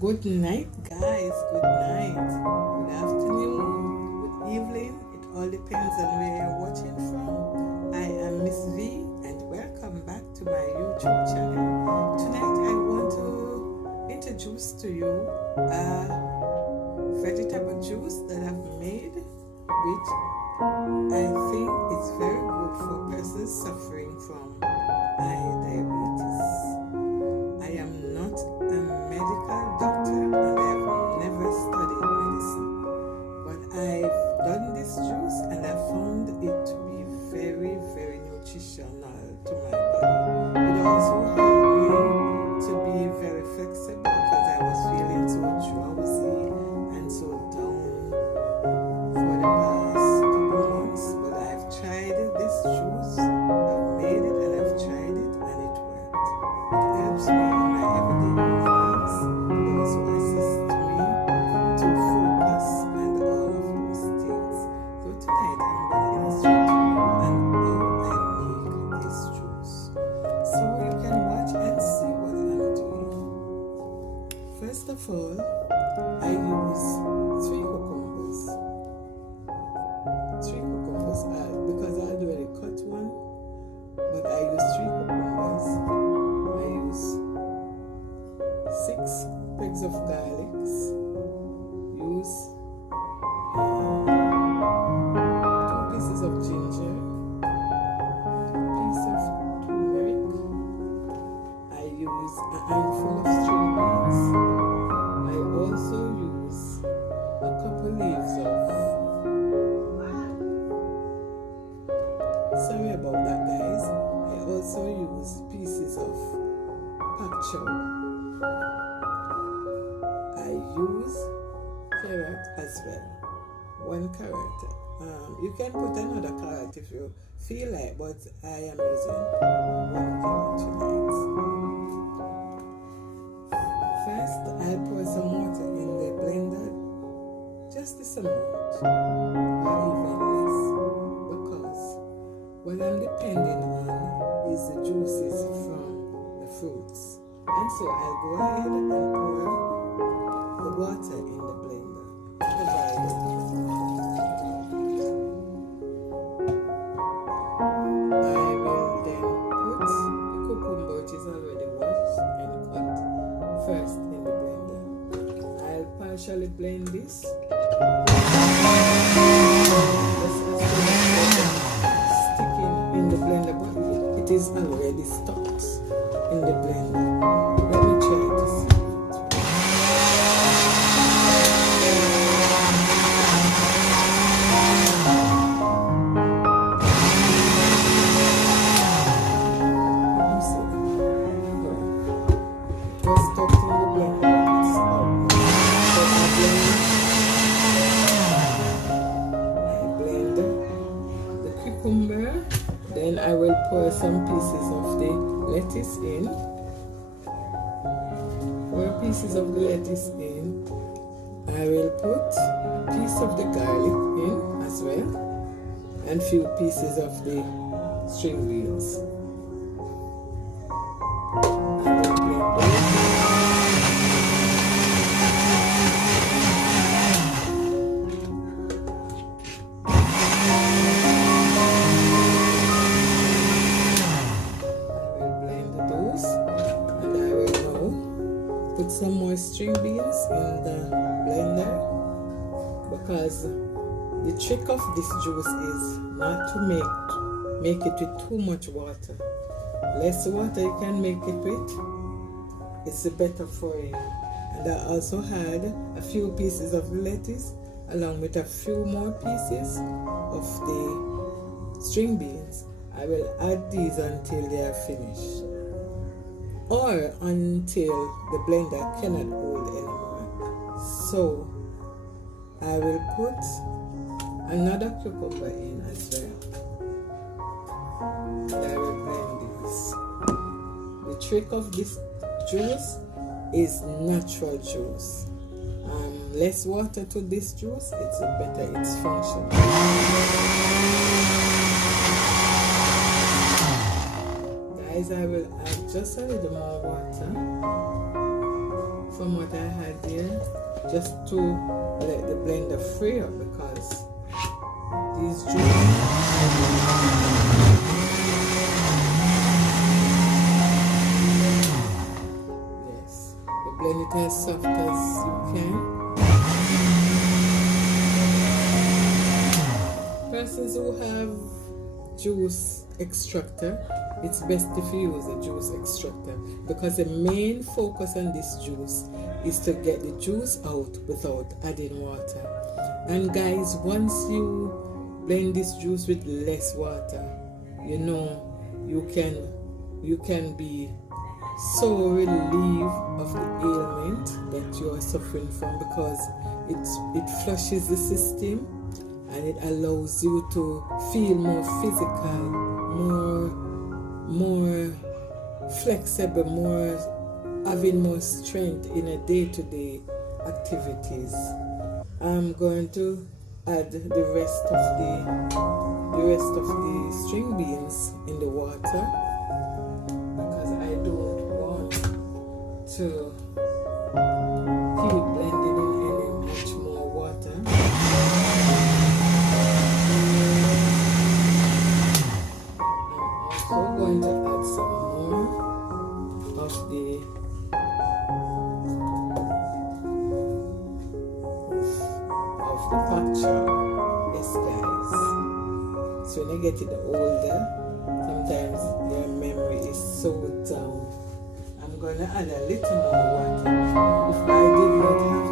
Good night, guys. Good night. Good afternoon. Good evening. It all depends on where you're watching from. I am Miss V, and welcome back to my YouTube channel. Tonight, I want to introduce to you a vegetable juice that I've made, which I think is very good for persons suffering from diabetes. I am not a medical doctor and I have never studied medicine, but I've done this juice and I found it to be very, very nutritional to my body. It also helped me to be very flexible because I was feeling so drowsy and so down for the past couple months. But I've tried this juice, I've made it and I've tried it and it worked. It helps me in my everyday movements. It also assists me to focus and all of those things. So tonight I'm going to illustrate to you and how I make this juice. So you can watch and see what I'm doing. First of all, I use 3 cucumbers. 3 cucumbers because I already cut one, but I use 3 cucumbers. I use 6 sprigs of garlic. Use 2 pieces of ginger, 2 pieces of turmeric. I use a handful of string beans. I also use a couple leaves of, sorry about that, guys. I also use pieces of pak chow. I use carrot as well. 1 carrot. You can put another carrot if you feel like, but I am using 1 carrot tonight. First, I'll pour some water in the blender, just this amount, or even less, because what I'm depending on is the juices from the fruits. And so I'll go ahead and pour the water in the blender, provided I will then put the cucumber, which is already washed and cut, first in the blender. I'll partially blend this. Sticking in the blender, but it is already stuck in the blender. Let me try to see. Then I will pour some pieces of the lettuce in. 4 pieces of the lettuce in. I will put a piece of the garlic in as well, and few pieces of the string beans. I will blend those. Put some more string beans in the blender, because the trick of this juice is not to make it with too much water. Less water you can make it with, it's better for you. And I also had a few pieces of lettuce along with a few more pieces of the string beans. I will add these until they are finished, or until the blender cannot hold anymore. So I will put another cucumber in as well, and I will blend this. The trick of this juice is natural juice. Less water to this juice, it's better its function. Guys, I will add just a little more water from what I had there, just to let the blender free up, because these yes, you blend it as soft as you can. Persons who have juice extractor, it's best if you use a juice extractor, because the main focus on this juice is to get the juice out without adding water. And guys, once you blend this juice with less water, you know, you can be so relieved of the ailment that you are suffering from, because it flushes the system and it allows you to feel more physical, more flexible, having more strength in a day-to-day activities. I'm going to add the rest of the string beans in the water, because I don't want to keep blending in any much more water. I'm also going to add some more of the facture. Yes, guys. So when you get it older, sometimes your memory is so down. I'm going to add a little more water. If I did not have